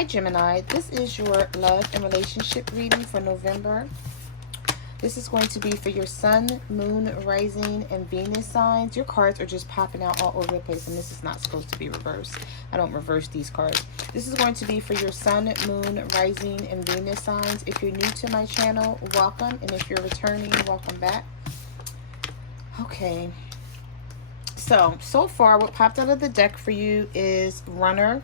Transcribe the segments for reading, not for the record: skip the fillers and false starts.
Hi Gemini, this is your love and relationship reading for November. This is going to be for your sun, moon, rising, and Venus signs. Your cards are just popping out all over the place, and this is not supposed to be reversed. I don't reverse these cards. This is going to be for your sun, moon, rising, and Venus signs. If you're new to my channel, welcome. And if you're returning, welcome back. Okay. So far, what popped out of the deck for you is Runner.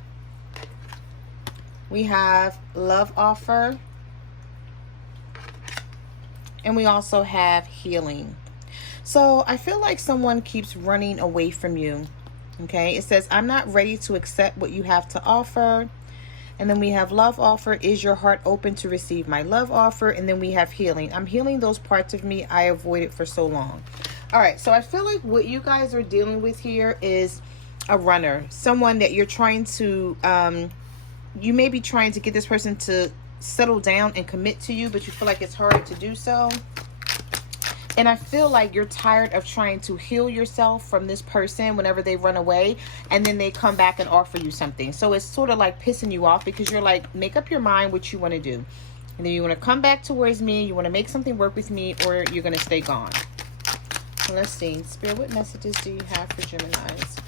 We have Love Offer. And we also have Healing. So I feel like someone keeps running away from you. Okay, it says, I'm not ready to accept what you have to offer. And then we have Love Offer. Is your heart open to receive my love offer? And then we have Healing. I'm healing those parts of me I avoided for so long. All right, so I feel like what you guys are dealing with here is a runner. Someone that you're trying to, you may be trying to get this person to settle down and commit to you, but you feel like it's hard to do so. And I feel like you're tired of trying to heal yourself from this person whenever they run away and then they come back and offer you something. So it's sort of like pissing you off because you're like, make up your mind what you want to do. And then you want to come back towards me, you want to make something work with me, or you're going to stay gone. So let's see. Spirit, what messages do you have for Geminis?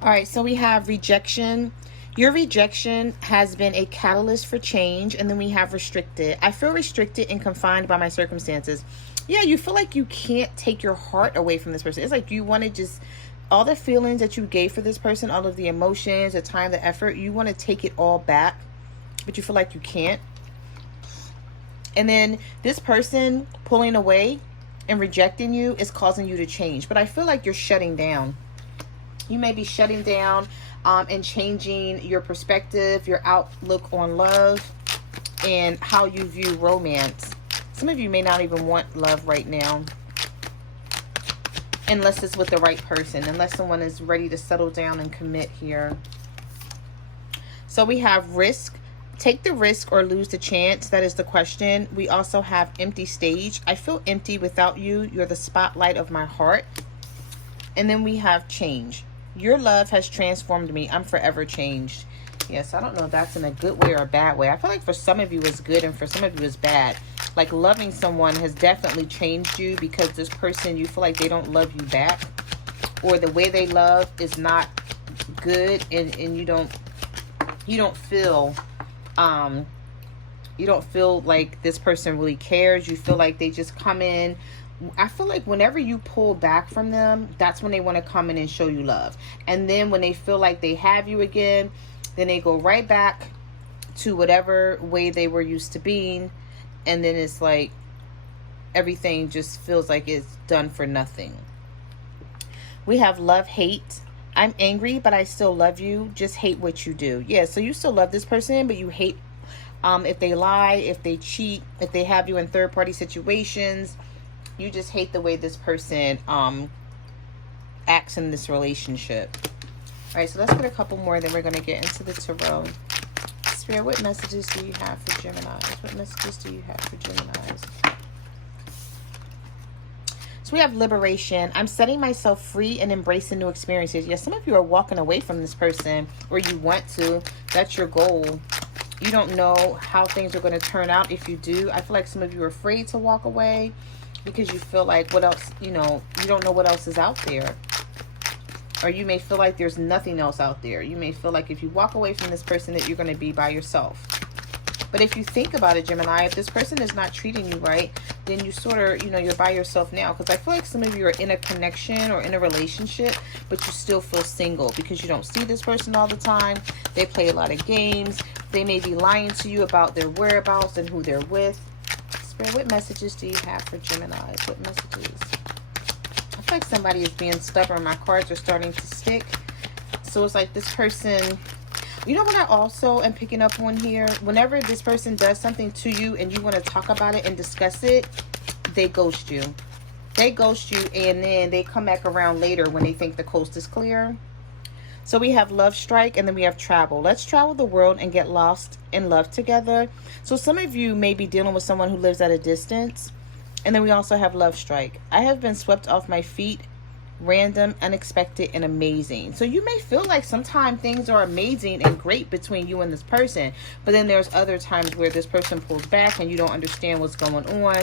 All right, so we have rejection. Your rejection has been a catalyst for change. And then we have restricted. I feel restricted and confined by my circumstances. Yeah, you feel like you can't take your heart away from this person. It's like you want to just, all the feelings that you gave for this person, all of the emotions, the time, the effort, you want to take it all back, but you feel like you can't. And then this person pulling away and rejecting you is causing you to change. But I feel like you're shutting down. You may be shutting down and changing your perspective, your outlook on love, and how you view romance. Some of you may not even want love right now, unless it's with the right person, unless someone is ready to settle down and commit here. So we have risk. Take the risk or lose the chance. That is the question. We also have empty stage. I feel empty without you. You're the spotlight of my heart. And then we have change. Your love has transformed me. I'm forever changed. Yes, I don't know if that's in a good way or a bad way. I feel like for some of you it's good and for some of you it's bad. Like loving someone has definitely changed you because this person, you feel like they don't love you back. Or the way they love is not good, and you don't feel you don't feel like this person really cares. You feel like they just come in. I feel like whenever you pull back from them, that's when they want to come in and show you love. And then when they feel like they have you again, then they go right back to whatever way they were used to being. And then it's like everything just feels like it's done for nothing. We have love, hate. I'm angry, but I still love you. Just hate what you do. Yeah, so you still love this person, but you hate if they lie, if they cheat, if they have you in third-party situations. You just hate the way this person acts in this relationship. All right, so let's get a couple more, then we're going to get into the tarot. Spirit, what messages do you have for Geminis? What messages do you have for Geminis? So we have liberation. I'm setting myself free and embracing new experiences. Yes, some of you are walking away from this person, or you want to. That's your goal. You don't know how things are going to turn out if you do. I feel like some of you are afraid to walk away because you feel like what else, you don't know what else is out there. Or you may feel like there's nothing else out there. You may feel like if you walk away from this person that you're going to be by yourself. But if you think about it, Gemini, if this person is not treating you right, then you sort of, you're by yourself now. Because I feel like some of you are in a connection or in a relationship, but you still feel single because you don't see this person all the time. They play a lot of games. They may be lying to you about their whereabouts and who they're with. Spirit, what messages do you have for Geminis? What messages? I feel like somebody is being stubborn. My cards are starting to stick. So it's like this person... You know what I also am picking up on here? Whenever this person does something to you and you want to talk about it and discuss it, they ghost you. They ghost you, and then they come back around later when they think the coast is clear. So we have love strike, and then we have travel. Let's travel the world and get lost in love together. So some of you may be dealing with someone who lives at a distance. And then we also have love strike. I have been swept off my feet random, unexpected, and amazing. So you may feel like sometimes things are amazing and great between you and this person, but then there's other times where this person pulls back and you don't understand what's going on.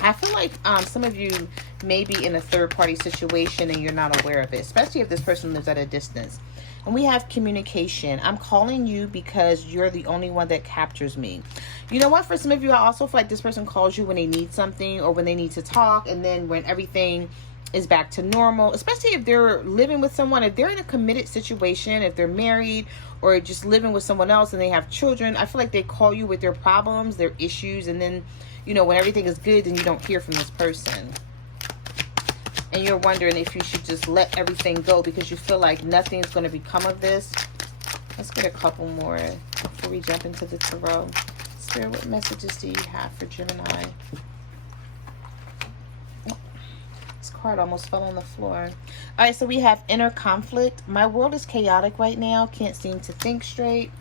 I feel like some of you may be in a third-party situation and you're not aware of it, especially if this person lives at a distance. And we have communication. I'm calling you because you're the only one that captures me. You know what? For some of you, I also feel like this person calls you when they need something or when they need to talk, and then when everything is back to normal, especially if they're living with someone, if they're in a committed situation, if they're married or just living with someone else and they have children, I feel like they call you with their problems, their issues, and then, you know, when everything is good, then you don't hear from this person. And you're wondering if you should just let everything go because you feel like nothing's going to become of this. Let's get a couple more before we jump into the tarot. Spirit, what messages do you have for Gemini? Card almost fell on the floor. All right, so we have inner conflict. My world is chaotic right now. Can't seem to think straight.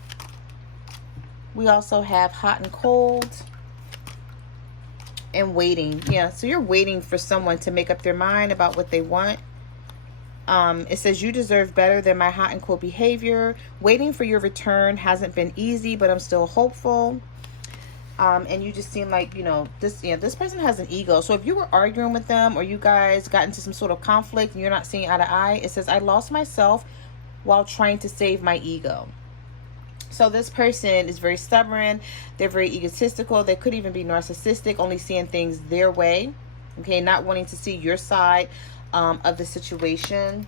We also have hot and cold and waiting. Yeah, so you're waiting for someone to make up their mind about what they want. It says you deserve better than my hot and cold behavior. Waiting for your return hasn't been easy, but I'm still hopeful. And you just seem like, you know, this person has an ego. So if you were arguing with them or you guys got into some sort of conflict and you're not seeing eye to eye, it says, I lost myself while trying to save my ego. So this person is very stubborn. They're very egotistical. They could even be narcissistic, only seeing things their way. Okay, not wanting to see your side of the situation.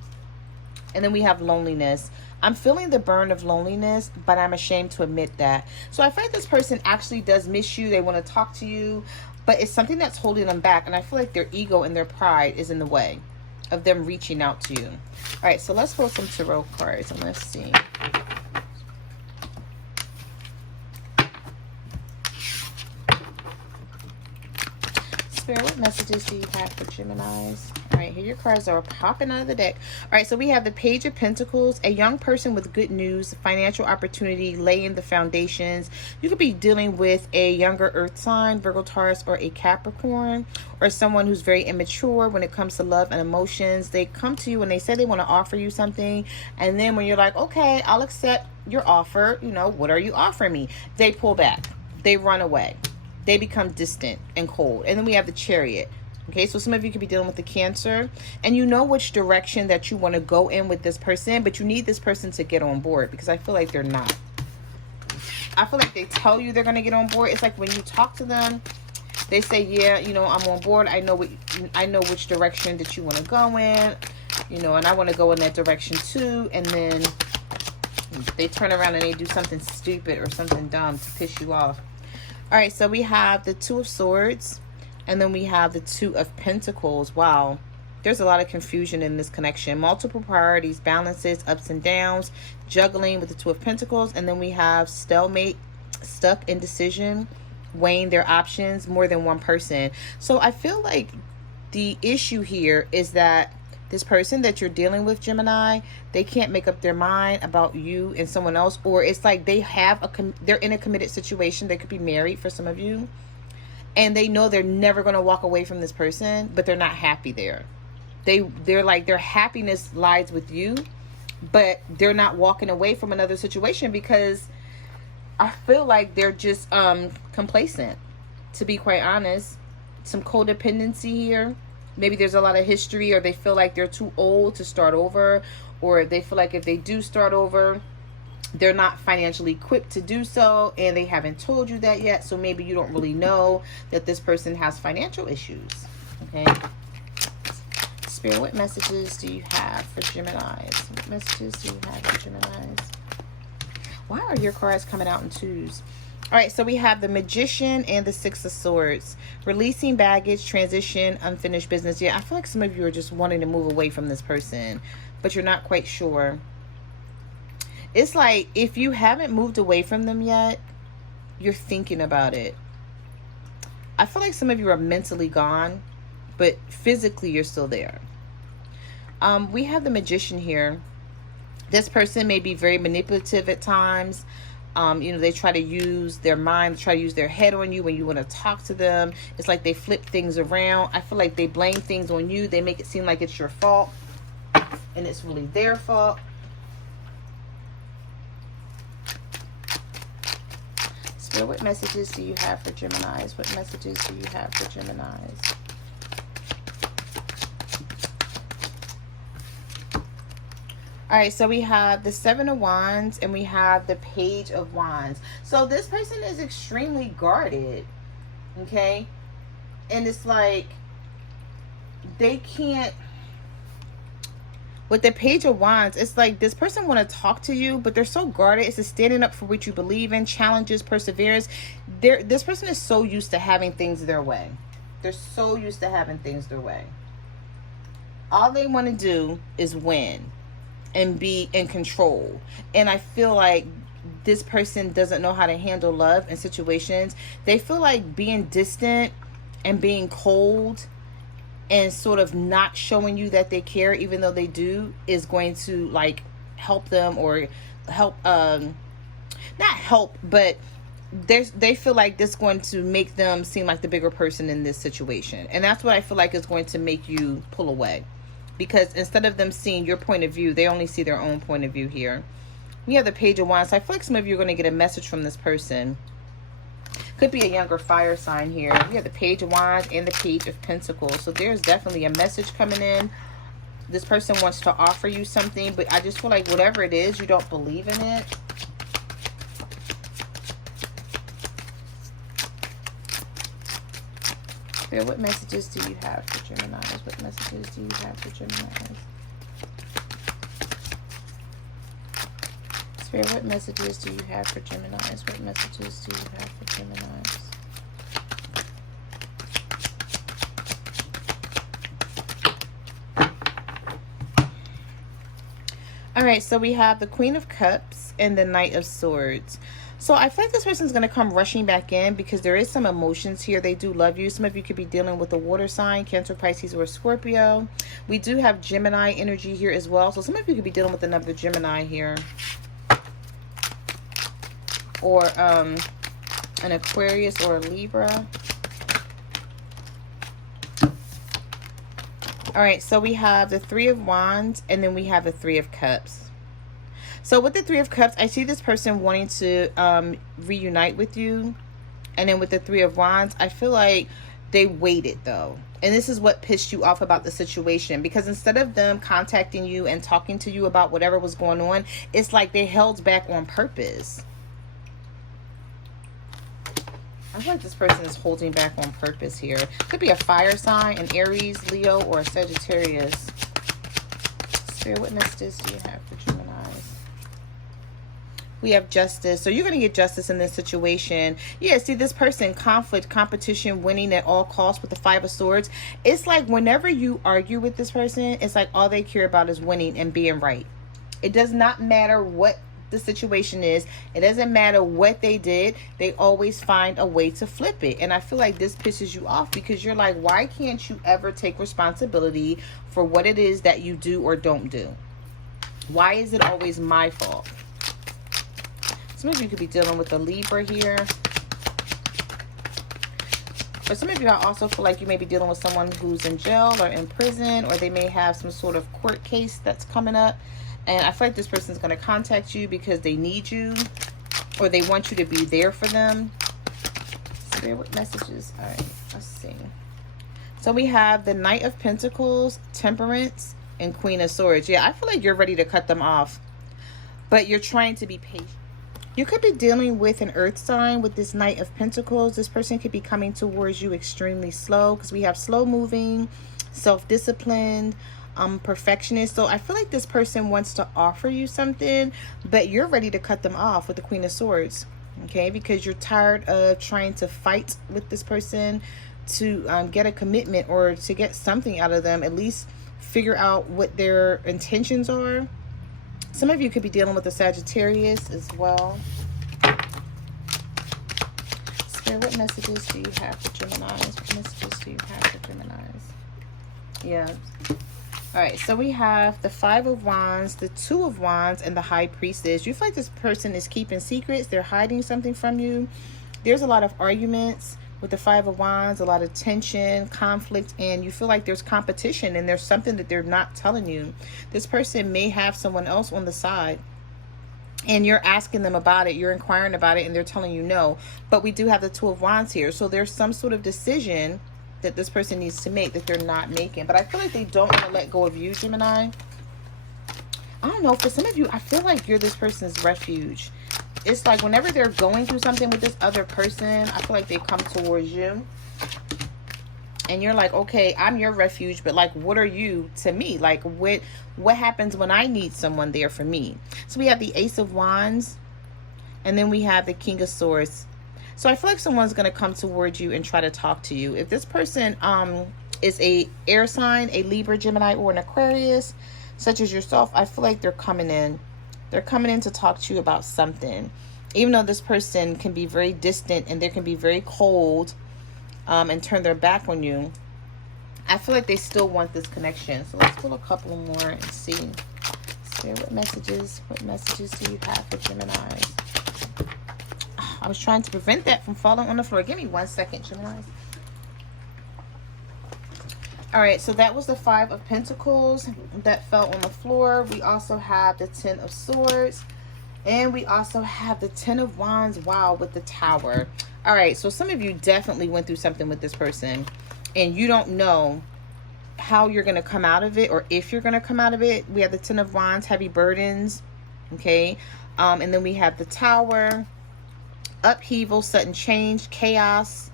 And then we have loneliness. I'm feeling the burn of loneliness, but I'm ashamed to admit that. So I feel like this person actually does miss you. They want to talk to you, but it's something that's holding them back. And I feel like their ego and their pride is in the way of them reaching out to you. All right, so let's pull some tarot cards and let's see. Spirit, what messages do you have for Geminis? All right, here your cards are popping out of the deck. All right, so we have the Page of Pentacles, a young person with good news, financial opportunity, laying the foundations. You could be dealing with a younger earth sign, Virgo, Taurus, or a Capricorn, or someone who's very immature when it comes to love and emotions. They come to you and they say they want to offer you something, and then when you're like, okay, I'll accept your offer, you know, what are you offering me? They pull back. They run away. They become distant and cold. And then we have the Chariot. Okay, so some of you could be dealing with the Cancer, and you know which direction that you want to go in with this person, but you need this person to get on board, because I feel like they're not. I feel like they tell you they're going to get on board. It's like when you talk to them, they say, yeah, you know, I'm on board. I know which direction that you want to go in, you know, and I want to go in that direction too. And then they turn around and they do something stupid or something dumb to piss you off. All right, so we have the Two of Swords, and then we have the Two of Pentacles. Wow, there's a lot of confusion in this connection. Multiple priorities, balances, ups and downs, juggling with the Two of Pentacles. And then we have stalemate, stuck, indecision, weighing their options, more than one person. So I feel like the issue here is that this person that you're dealing with, Gemini, they can't make up their mind about you and someone else, or it's like they have they're in a committed situation. They could be married for some of you, and they know they're never going to walk away from this person, but they're not happy there. They're like, their happiness lies with you, but they're not walking away from another situation because I feel like they're just complacent, to be quite honest. Some codependency here. Maybe there's a lot of history, or they feel like they're too old to start over, or they feel like if they do start over, they're not financially equipped to do so, and they haven't told you that yet. So maybe you don't really know that this person has financial issues. Okay. Spirit, what messages do you have for Geminis? What messages do you have for Geminis? Why are your cards coming out in twos? All right, so we have the Magician and the Six of Swords. Releasing baggage, transition, unfinished business. Yeah, I feel like some of you are just wanting to move away from this person, but you're not quite sure. It's like if you haven't moved away from them yet, you're thinking about it. I feel like some of you are mentally gone, but physically you're still there. We have the Magician here. This person may be very manipulative at times. You know, they try to use their mind, try to use their head on you when you want to talk to them. It's like they flip things around. I feel like they blame things on you. They make it seem like it's your fault, and it's really their fault. Spirit, what messages do you have for Geminis? What messages do you have for Geminis? All right, so we have the Seven of Wands and we have the Page of Wands. So this person is extremely guarded, okay? And it's like they can't... With the Page of Wands, it's like this person want to talk to you, but they're so guarded. It's just standing up for what you believe in, challenges, perseverance. This person is so used to having things their way. They're so used to having things their way. All they want to do is win and be in control. And I feel like this person doesn't know how to handle love in situations. They feel like being distant and being cold and sort of not showing you that they care, even though they do, is going to like help them, or help, not help, but they feel like this is going to make them seem like the bigger person in this situation. And that's what I feel like is going to make you pull away. Because instead of them seeing your point of view, they only see their own point of view here. We have the Page of Wands. So I feel like some of you are going to get a message from this person. Could be a younger fire sign here. We have the Page of Wands and the Page of Pentacles. So there's definitely a message coming in. This person wants to offer you something, but I just feel like whatever it is, you don't believe in it. Spirit, what messages do you have for Geminis? What messages do you have for Geminis? Spirit, what messages do you have for Geminis? What messages do you have for Geminis? All right, so we have the Queen of Cups and the Knight of Swords. So I feel like this person's going to come rushing back in because there is some emotions here. They do love you. Some of you could be dealing with a water sign, Cancer, Pisces, or Scorpio. We do have Gemini energy here as well. So some of you could be dealing with another Gemini here. Or an Aquarius or a Libra. All right, so we have the Three of Wands and then we have the Three of Cups. So with the Three of Cups, I see this person wanting to reunite with you. And then with the Three of Wands, I feel like they waited though. And this is what pissed you off about the situation. Because instead of them contacting you and talking to you about whatever was going on, it's like they held back on purpose. I feel like this person is holding back on purpose here. Could be a fire sign, an Aries, Leo, or a Sagittarius. Spirit, what messages do you have for Geminis? We have Justice. So you're going to get justice in this situation. Yeah, see this person, conflict, competition, winning at all costs with the Five of Swords. It's like whenever you argue with this person, it's like all they care about is winning and being right. It does not matter what the situation is. It doesn't matter what they did. They always find a way to flip it. And I feel like this pisses you off because you're like, why can't you ever take responsibility for what it is that you do or don't do? Why is it always my fault? Some of you could be dealing with a Libra here. For some of you, I also feel like you may be dealing with someone who's in jail or in prison, or they may have some sort of court case that's coming up. And I feel like this person's going to contact you because they need you, or they want you to be there for them. Spirit, what messages? All right, let's see. So we have the Knight of Pentacles, Temperance, and Queen of Swords. Yeah, I feel like you're ready to cut them off, but you're trying to be patient. You could be dealing with an earth sign with this Knight of Pentacles. This person could be coming towards you extremely slow because we have slow moving, self-disciplined, perfectionist. So I feel like this person wants to offer you something, but you're ready to cut them off with the Queen of Swords. Okay, because you're tired of trying to fight with this person to get a commitment or to get something out of them. At least figure out what their intentions are. Some of you could be dealing with a Sagittarius as well. Spirit, what messages do you have for Geminis? What messages do you have for Geminis? Yeah. All right, so we have the Five of Wands, the Two of Wands, and the High Priestess. You feel like this person is keeping secrets. They're hiding something from you. There's a lot of arguments with the Five of Wands, a lot of tension, conflict, and you feel like there's competition and there's something that they're not telling you. This person may have someone else on the side, and you're asking them about it, you're inquiring about it, and they're telling you no. But we do have the Two of Wands here, so there's some sort of decision that this person needs to make that they're not making. But I feel like they don't want to let go of you, Gemini. I don't know, for some of you, I feel like you're this person's refuge. It's like whenever they're going through something with this other person, I feel like they come towards you. And you're like, okay, I'm your refuge, but like, what are you to me? Like, what happens when I need someone there for me? So we have the Ace of Wands, and then we have the King of Swords. So I feel like someone's going to come towards you and try to talk to you. If this person is a air sign, a Libra, Gemini, or an Aquarius, such as yourself, I feel like they're coming in. They're coming in to talk to you about something. Even though this person can be very distant and they can be very cold and turn their back on you, I feel like they still want this connection. So let's pull a couple more and see. Spirit, what messages do you have for Gemini? I was trying to prevent that from falling on the floor. Give me 1 second, Gemini. All right, so that was the Five of Pentacles that fell on the floor. We also have the Ten of Swords, and we also have the Ten of Wands. Wow, with the Tower. All right, so some of you definitely went through something with this person, and you don't know how you're going to come out of it, or if you're going to come out of it. We have the Ten of Wands, heavy burdens, okay? And then we have the Tower, upheaval, sudden change, chaos,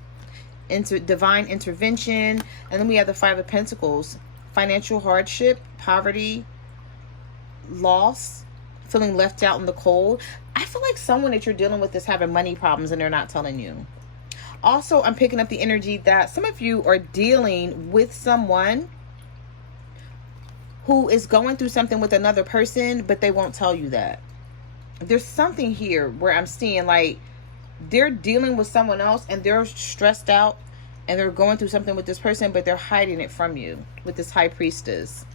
into divine intervention. And then we have the Five of Pentacles, financial hardship, poverty, loss, feeling left out in the cold. I feel like someone that you're dealing with is having money problems and they're not telling you. Also, I'm picking up the energy that some of you are dealing with someone who is going through something with another person, but they won't tell you that. There's something here where I'm seeing like they're dealing with someone else and they're stressed out and they're going through something with this person, but they're hiding it from you with this High Priestess.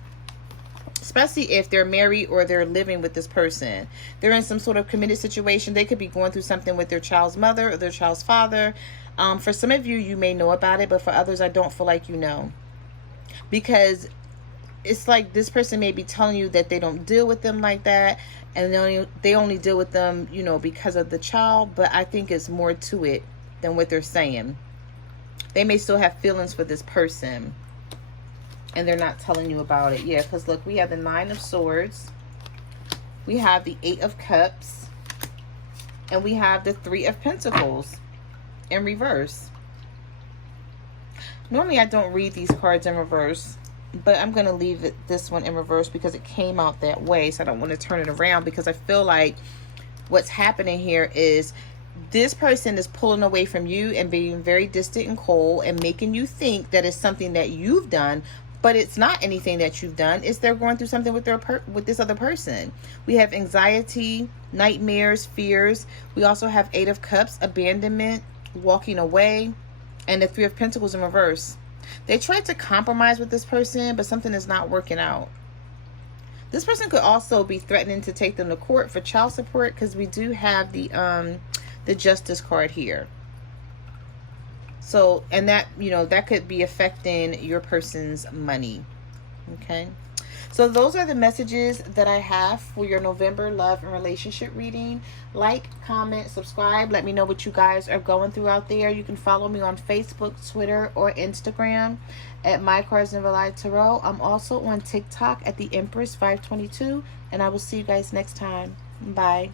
Especially if they're married or they're living with this person. They're in some sort of committed situation. They could be going through something with their child's mother or their child's father. For some of you, you may know about it, but for others, I don't feel like you know. Because it's like this person may be telling you that they don't deal with them like that, and they only deal with them, you know, because of the child. But I think it's more to it than what they're saying. They may still have feelings for this person, and they're not telling you about it. Yeah, because look, we have the Nine of Swords, we have the Eight of Cups, and we have the Three of Pentacles in reverse. Normally I don't read these cards in reverse, but I'm going to leave this one in reverse because it came out that way. So I don't want to turn it around, because I feel like what's happening here is this person is pulling away from you and being very distant and cold and making you think that it's something that you've done, but it's not anything that you've done. It's they're going through something with with this other person. We have anxiety, nightmares, fears. We also have Eight of Cups, abandonment, walking away, and the Three of Pentacles in reverse. They tried to compromise with this person, but something is not working out. This person could also be threatening to take them to court for child support, because we do have the Justice card here. So, and that, you know, that could be affecting your person's money. Okay. So those are the messages that I have for your November love and relationship reading. Like, comment, subscribe. Let me know what you guys are going through out there. You can follow me on Facebook, Twitter, or Instagram at My Cards and Rely Tarot. I'm also on TikTok at the Empress 522, and I will see you guys next time. Bye.